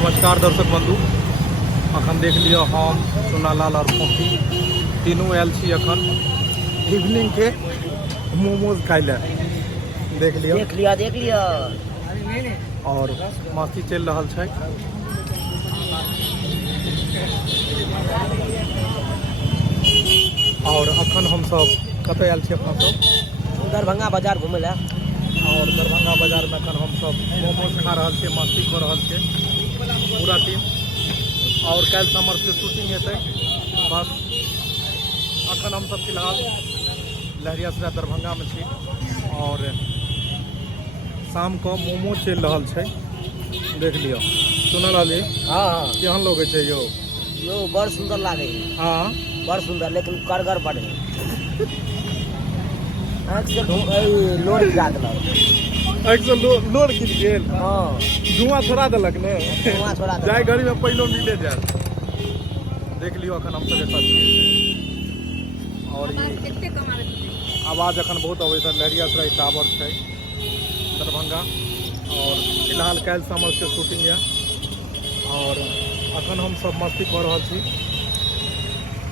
नमस्कार दर्शक बंधु, अखन देख लियो हम सोनालाल और पॉपी तीनों आयल छी अखन इवनिंग के मोमोज खाई ले। देख लियो और मस्ती चल रहा है। और अखन हम सब कत आयल छी अपना सब दरभंगा बाजार घूमे ला। और दरभंगा बाजार में अखन हम सब मोमोज खा रहा है, मस्ती कर रहा है पूरा टीम। और कल समर से शूटिंग हेतै। बस अखन हम सब फिलहाल लहरियासराय दरभंगा में छी और शाम को मोमो चल रहा है। देख लियो सुनल जी। हाँ केहन लगे छै यो? यो बड़ सुंदर लागे। हाँ बड़ सुंदर, लेकिन करगर बड़ है। आँख से लोड गिरा देलक। एक सौ लोड गिर गेल। हाँ धुआं छोड़ा देलक ने। धुआं छोड़ा देलक। जाए घड़ी में पहिलो मिले जाए। देख लियो अखन हम सब साथ छियै और आवाज अखन बहुत अबै छै। लहरियासराय टावर छै दरभंगा और फिलहाल कल समर के शूटिंग है और अखन हम सब मस्ती कर रहा छी।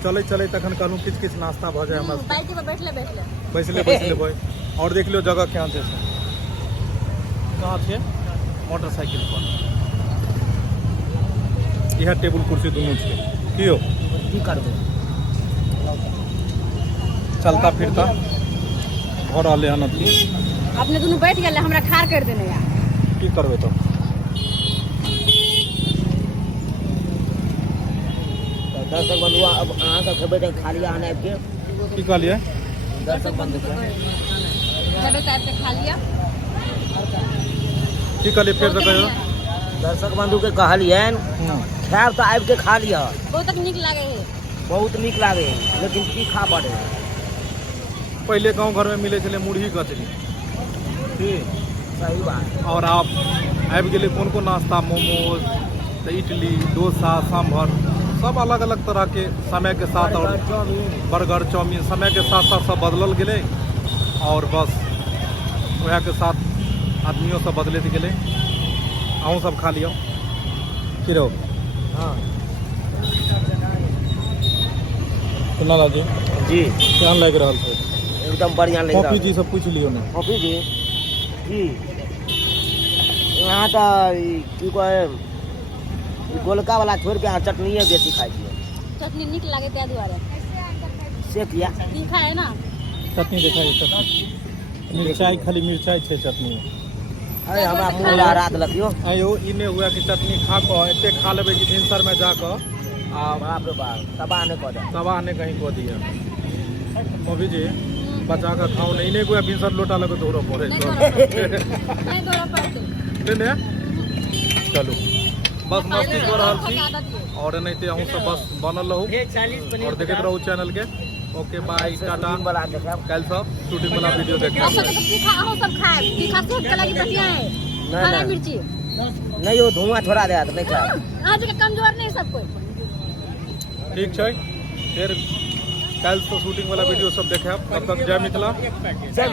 चले चले तखन कहूँ किछ किछ नाश्ता भ जाए। बैसले भाई। और देख लियो जगह क्या छै, कहाँ छे मोटरसाइकिल पर। यह टेबुल कुर्सी दोनों छे कियो की करबे, चलता फिरता भर रहले हन। अपने दोनों बैठ गए, हमरा खार कर देने यार। की करबे तो दर्शक बंधु अब अहाँ सब खेबे त खाली आने के की कहलिए? दर्शक बंधु के जब टाइप से खा लिया। की कहलिए फिर से कहियो? दर्शक बंधु के कहलियन खाब तो आबि के खा लिया। बहुत नीक लागे है। बहुत नीक लागे, लेकिन की खा पड़े। पहले गांव घर में मिले छले मुरही कचरी, सही बात। और आप आबि गेले कौन कौन नाश्ता, मोमोज, इडली, डोसा, सांभर, सब अलग अलग तरह के समय के साथ। और बर्गर, चाउमीन समय के साथ साथ सब बदलल गेले और बस वह के साथ आदमियों सब बदलते गेले। अहूँ सब खा लियो की रहो। हाँ सुनाला जी जी केहन लग रहा है? एकदम बढ़िया लग रहा कॉफी है। जी से पूछ लियो ना। कॉफी जी जी यहाँ तो की कहे गोलका वाला छोड़ के यहाँ चटनिए बेसी खाई छियै। चटनी नीक लागे त्या दुआरे से किया तीखा है ना। चटनी दिखाई, चटनी मिर्चाई, खाली मिर्चाई छे चटनी। अरे हमरा मुँह लहरा देलक यो। आयो इने हुआ कि चटनी खा कर एते खा लेबे कि भिनसर में जाकर बाप रे बाप, तबाह नहीं कर दे। तबाह ने कहीं को दिया। कभी जी बचा कर खाओ नहीं ने कोई भिनसर लोटा लगे दौड़ो पड़े। नहीं दौड़ा पड़ते। ने चलो बस मस्ती कर रहा छी और नहीं ते अहूँ सब बस बनल रहू और देखते रहू चैनल के। Okay bye tata. वाला देखब कल सब शूटिंग वाला वीडियो देखें। अच्छा तो तीखा हो सब खाए। तीखा सेहत के लगी बढ़िया है। हरा मिर्ची नहीं वो धुआं छोड़ा दे नहीं खाए। आज के कमजोर नहीं सब कोई। ठीक है फिर कल तो शूटिंग वाला वीडियो सब देखे। तब तक जय मिथिला। चल